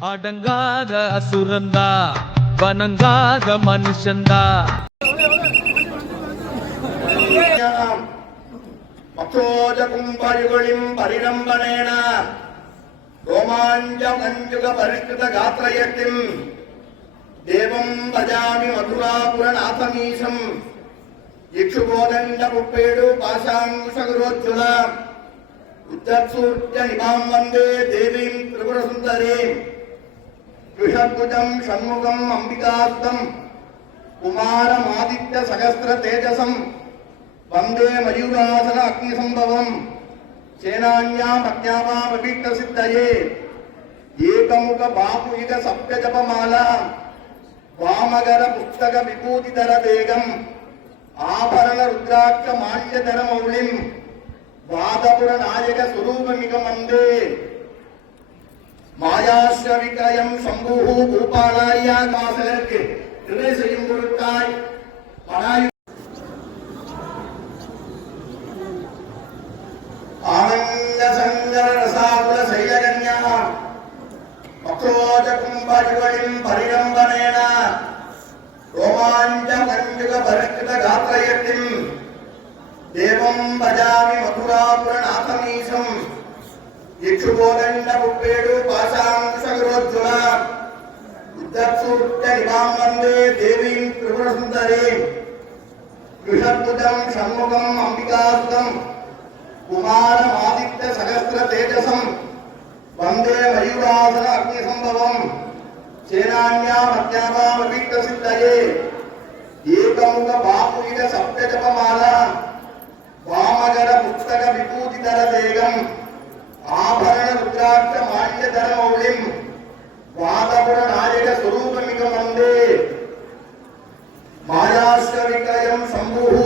அடங்காத அசுரந்தா வணங்காத மனுஷந்தா பக்தோஜகும்பரிகுளிம் பரிரம்பணேன ரோமாஞ்சமஞ்சுக பரிஷ்கிருத காத்ரயத்திம் தேவம் பஜாமி மதுராபுரநாதமீசம் இக்ஷுகோதண்ட புப்பேடு பாசாங்குஷகுரோஜ்ஜுல உத்தத்சூர்ய நிபாம் வந்தே தேவீம் திரிபுரசுந்தரீம் விஷத்புஜம் ஷண்முகம் அம்பிகாஸ்தம் குமாரமாதித்ய சகஸ்ர தேஜசம் வந்தே மயூராசன அக்னிசம்பவம் சேனான்யாம் அக்ஞாமாமபீஷ்ட சித்தயே ஏகமுக பாபுயுக சப்த ஜபமாலா வாமகர புஸ்தக விபூதிதர தேகம் ஆபரண ருத்ராட்ச மால்யதர மௌலிம் வாதபுர நாயக சுரூபமிக மந்தே மாயாஸ்ர விக்ரயம் சம்பூஹு பூபாலாயா காசலருக்கு திருவை செய்யும் பொருட்டாய் மனாயு ஆனந்த சங்கர ரசாகுல சைலகன்யாம் பக்ரோஜகும்பரிவளிம் பரிரம்பணேன ரோமாஞ்ச மஞ்சுக பரிஷ்கிருத காத்ரயத்திம் தேவம் பஜாமி மதுராபுரநாதமீசம் இக்ஷுகோதண்ட புப்பேடு பாசாங்குஷகுரோஜ்ஜுல உத்தத்சூர்ய நிபாம் வந்தே தேவீம் திரிபுரசுந்தரீம் விஷத்புஜம் ஷண்முகம் அம்பிகாஸ்தம் குமாரமாதித்ய சகஸ்ர தேஜசம் வந்தே மயூராசன அக்னிசம்பவம் சேனான்யாம் அக்ஞாமாமபீஷ்ட சித்தயே ஏகமுக பாபுயுக சப்த ஜபமாலா வாமகர புஸ்தக விபூதிதர தேகம் ஆபரண ருத்ராட்ச மால்யதர மௌலிம் வாதபுர நாயக சுரூபமிக மந்தே மாயாஸ்ர விக்ரயம் சம்பூஹு